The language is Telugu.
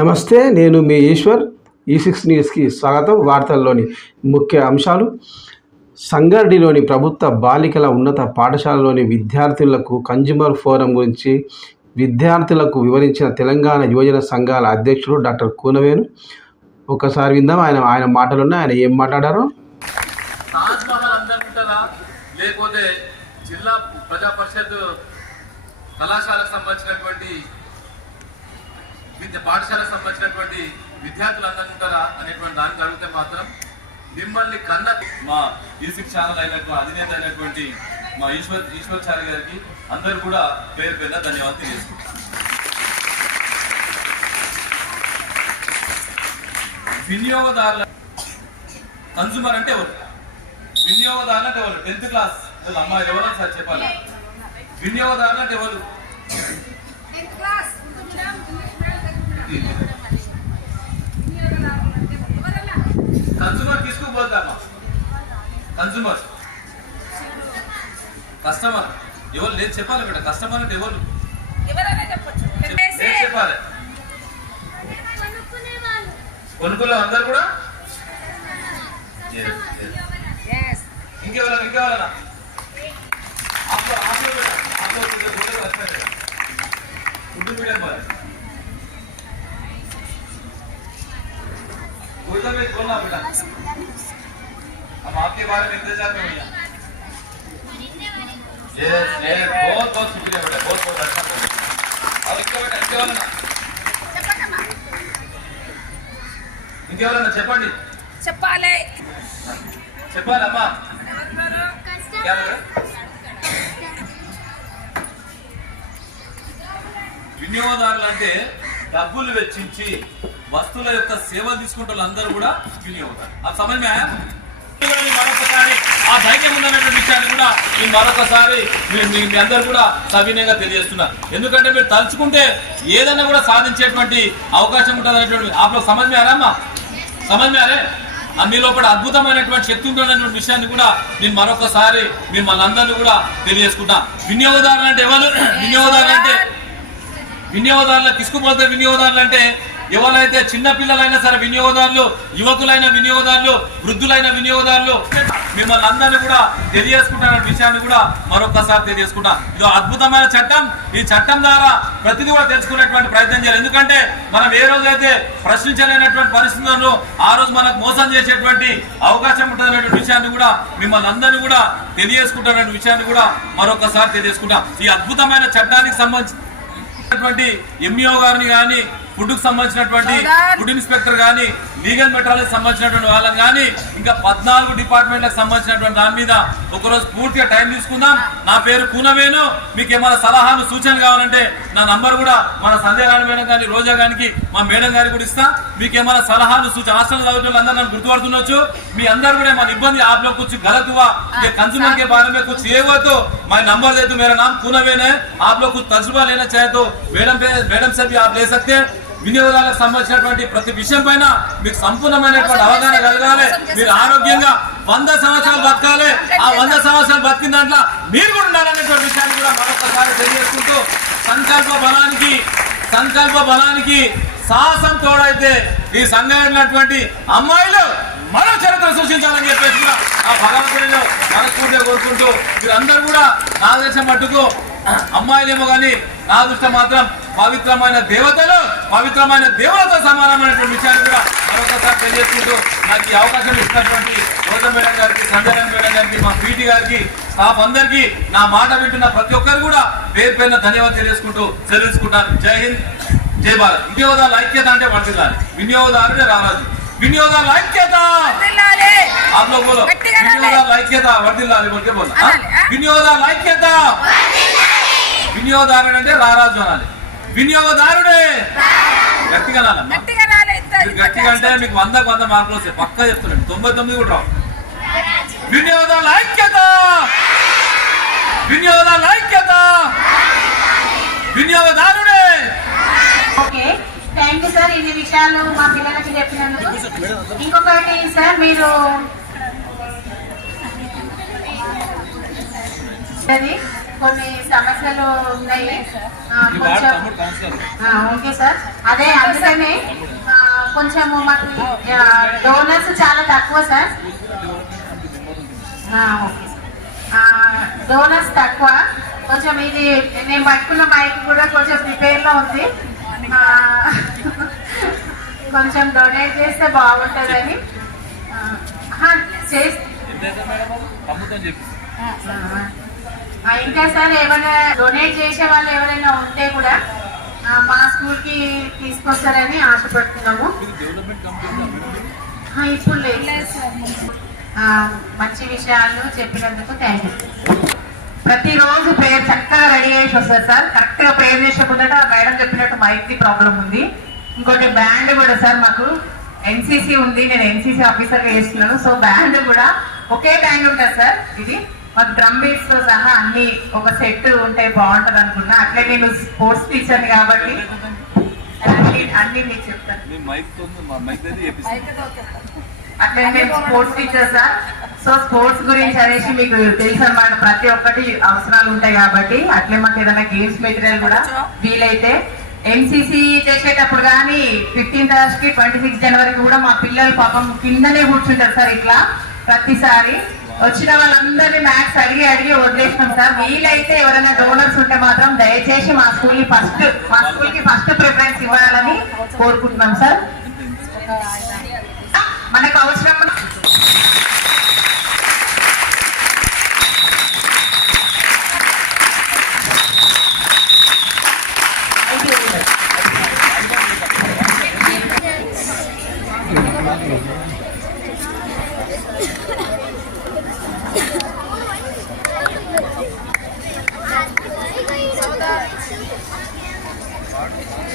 నమస్తే, నేను మీ ఈశ్వర్. E6 న్యూస్కి స్వాగతం. వార్తల్లోని ముఖ్య అంశాలు: సంగారెడ్డిలోని ప్రభుత్వ బాలికల ఉన్నత పాఠశాలలోని విద్యార్థులకు కన్జ్యూమర్ ఫోరం గురించి విద్యార్థులకు వివరించిన తెలంగాణ యువజన సంఘాల అధ్యక్షుడు డాక్టర్ కూనవేణు. ఒకసారి విందాం ఆయన మాటలున్న ఆయన ఏం మాట్లాడారో. లేకపోతే జిల్లా ప్రజా పరిషత్ కళాశాలకు సంబంధించినటువంటి పాఠశాలకు సంబంధించినటువంటి విద్యార్థులందరూ ఉంటారా అనేటువంటి దాన్ని అడిగితే మాత్రం మిమ్మల్ని కన్న మా E6 ఛానల్ అయినటువంటి అధినేత అయినటువంటి మా ఈశ్వర్ గారికి అందరూ కూడా పేరు పేరున ధన్యవాదాలు తెలియజేసుకుంటాం. వినియోగదారుల కన్జ్యూమర్ అంటే ఎవరు? వినియోగదారులు అంటే ఎవరు? 10th క్లాస్ అమ్మాయిలు ఎవరు సార్ చెప్పాలి? వినియోగదారులు అంటే ఎవరు? కన్జ్యూమర్ తీసుకుపోతామా? కన్జ్యూమర్ కస్టమర్ ఎవరు? లేదు చెప్పాలి బిడ్డ. కస్టమర్ అంటే ఎవరు చెప్పాలి? కొనుక్కునే అందరు కూడా ఇంకెవరన్నా उर्दू मीडियम पर उर्दू में बोलना बेटा. हम आपके बारे में इंतजार में हैं. बहुत बहुत शुक्रिया बेटा, बहुत बहुत अच्छा बोला. और ఇంకెవరన్నా చెప్పండి. చెప్పాలమ్మా. వినియోగదారులు అంటే డబ్బులు వెచ్చించి వస్తువుల యొక్క సేవలు తీసుకుంటే అందరూ కూడా వినియోగదారు. ఆ సమయమే మరొకసారి ఆ ధైర్యం ఉందనేటువంటి విషయాన్ని కూడా నేను మరొకసారి మీ అందరూ కూడా సవినయంగా తెలియజేస్తున్నారు. ఎందుకంటే మీరు తలుచుకుంటే ఏదైనా కూడా సాధించేటువంటి అవకాశం ఉంటుంది అనేటువంటి ఆపలో సమజ్ఞారమ్మా, సమజ్ఞారే మీ లోపల అద్భుతమైనటువంటి శక్తి ఉంటున్నటువంటి విషయాన్ని కూడా నేను మరొకసారి మిమ్మల్ని అందరినీ కూడా తెలియజేసుకుంటా. వినియోగదారులు అంటే ఎవరు? వినియోగదారులకు తీసుకుపోతే వినియోగదారులు అంటే ఎవరైతే చిన్న పిల్లలైనా సరే వినియోగదారులు, యువకులైన వినియోగదారులు, వృద్ధులైన వినియోగదారులు మిమ్మల్ని అందరినీ కూడా తెలియజేసుకుంటున్న విషయాన్ని కూడా మరొకసారి తెలియజేసుకుంటా. ఇది అద్భుతమైన చట్టం. ఈ చట్టం ద్వారా ప్రతిదీ కూడా తెలుసుకునేటువంటి ప్రయత్నం చేయాలి. ఎందుకంటే మనం ఏ రోజైతే ప్రశ్నించలేనటువంటి పరిస్థితులను ఆ రోజు మనకు మోసం చేసేటువంటి అవకాశం ఉంటుందనేటువంటి విషయాన్ని కూడా మిమ్మల్ని అందరినీ కూడా తెలియజేసుకుంటున్న విషయాన్ని కూడా మరొకసారి తెలియజేసుకుంటాం. ఈ అద్భుతమైన చట్టానికి సంబంధించి ఎంఈఓ గారిని కానీ, ఫుడ్ కు సంబంధించినటువంటి ఫుడ్ ఇన్స్పెక్టర్ కానీ, లీగల్ మెట్రాలజీ సంబంధించినటువంటి వాళ్ళని కానీ, ఇంకా 14 డిపార్ట్మెంట్లకు సంబంధించినటువంటి దాని మీద ఒకరోజు పూర్తిగా టైం తీసుకుందాం. నా పేరు కూనవేణు. మీకు ఏమైనా సలహాలు సూచనలు కావాలంటే నా నంబర్ కూడా మన సంధ్య రాణి మేడం గారి, రోజా గారికి, మా మేడం గారికి కూడా ఇస్తా. మీకు ఏమైనా సలహాలు సూచన హాస్టల్ చదువుతున్న అందరూ నన్ను గుర్తుపడుతుండొచ్చు. మీ అందరు కూడా మన ఇబ్బంది आप लोग कुछ गलत हुआ ये कंज्यूमर के बारे में कुछ ये हुआ तो मैं नंबर दे दूं. मेरा नाम కూనవేణు है. आप लोग कुछ तजुर्बा लेना चाहे तो मैडम से भी आप ले सकते हैं. వినియోగదారులకు సంబంధించినటువంటి ప్రతి విషయం పైన మీకు సంపూర్ణమైనటువంటి అవగాహన కలగాలి. మీరు ఆరోగ్యంగా 100 సంవత్సరాలు బతకాలి. ఆ 100 సంవత్సరాలు బతికిన దాంట్లో మీరు కూడా ఉండాలనేటువంటి విషయాన్ని కూడా మరొకసారి తెలియజేసుకుంటూ, సంకల్ప బలానికి సాహసం తోడైతే ఈ సంఘటనటువంటి అమ్మాయిలు మరో చరిత్ర సృష్టించాలని చెప్పేసి ఆ భగవంతుడిలో మనస్ఫూర్తిగా కోరుకుంటూ, మీరందరూ కూడా నా దేశం మట్టుకు అమ్మాయిలేమో కానీ నా దృష్టి మాత్రం పవిత్రమైన దేవులతో సమానమైనటువంటి విషయాన్ని కూడా మరొకసారి తెలియజేసుకుంటూ, నాకు ఈ అవకాశం ఇచ్చినటువంటి రోజా మేడం గారికి, సంజయ్ మేడం గారికి, మా పీటీ గారికి, స్టాఫ్ అందరికీ, నా మాట వింటున్న ప్రతి ఒక్కరు కూడా పేరు పేరున ధన్యవాదాలు తెలియజేసుకుంటూ సెలవుకుంటాను. జై హింద్, జై భారత్. వినియోగదారుల ఐక్యత అంటే వర్తిల్లాలి. వినియోగదారుడే రారాజు. వినియోగదారుల ఐక్యత आप लोग बोलो. వినియోగదారుల ఐక్యత వర్తిల్లాలి. बोलके बोलो. వినియోగదారుల ఐక్యత. వినియోగదారుడు అంటే రారాజు అనాలి. వినియోగదారుడే గట్టిగా అనాలమ్మా. గట్టిగా అంటే మీకు 100కు 100 మార్కులు వస్తాయి. పక్కా చెప్తున్నాను. 99 కూడా రావు. వినియోగదారుల ఐక్యత. వినియోగదారుల ఐక్యత. వినియోగదారుడే. Okay, thank you sir. ఇన్ని విషయాలు మా పిల్లలకి చెప్పినందుకు. ఇంకొకటి సార్, మీరు కొన్ని సమస్యలు ఉన్నాయి. కొంచెం ఓకే సార్. అదే అందుకనే కొంచెము మాకు డోనర్స్ చాలా తక్కువ సార్. ఓకే డోనర్స్ తక్కువ. కొంచెం ఇది నేను పట్టుకున్న మైక్ కూడా కొంచెం ప్రిపేర్లో ఉంది. కొంచెం డొనేట్ చేస్తే బాగుంటుందని ఇంకా సార్ ఏమైనా డొనేట్ చేసే వాళ్ళు ఎవరైనా ఉంటే కూడా మా స్కూల్కి తీసుకొస్తారని ఆశపడుతున్నాము. ఇప్పుడు లేదు. మంచి విషయాలు చెప్పినందుకు థ్యాంక్ యూ. ప్రతిరోజు ప్రేయర్ చక్కగా రెడీ చేసి వస్తారు సార్. కరెక్ట్ గా ప్రేయర్ చేసేకుండా మేడం చెప్పినట్టు మైక్ ది ప్రాబ్లం ఉంది. ఇంకోటి బ్యాండ్ కూడా సార్ మాకు ఎన్సీసీ ఉంది, నేను ఎన్సీసీ ఆఫీసర్ గా చేస్తున్నాను. సో బ్యాండ్ కూడా ఒకే బ్యాండ్ ఉంటుంది సార్. ఇది మాకు డ్రమ్ బీట్స్ తో సహా అన్ని ఒక సెట్ ఉంటే బాగుంటది అనుకున్నా. అట్లే నేను స్పోర్ట్స్ టీచర్ కాబట్టి అన్ని మీకు చెప్తాను. అట్లే నేను sports teacher sir. So sports గురించి అనేసి మీకు తెలుసు అన్నమాట. ప్రతి ఒక్కటి అవసరాలు ఉంటాయి కాబట్టి అట్లే మాకు ఏదైనా గేమ్స్ మెటీరియల్ కూడా వీలైతే ఎన్సీసీ చేసేటప్పుడు కానీ 15th August కి 26 జనవరికి కూడా మా పిల్లలు పాపం కిందనే కూర్చుంటారు సార్. ఇట్లా ప్రతిసారి వచ్చిన వాళ్ళందరినీ మ్యాథ్స్ అడిగి వదిలేసినాం సార్. వీలైతే ఎవరైనా డోనర్స్ ఉంటే మాత్రం దయచేసి మా స్కూల్ కి ఫస్ట్ ప్రిఫరెన్స్ ఇవ్వాలని కోరుకుంటున్నాం సార్. మనకు అవసరం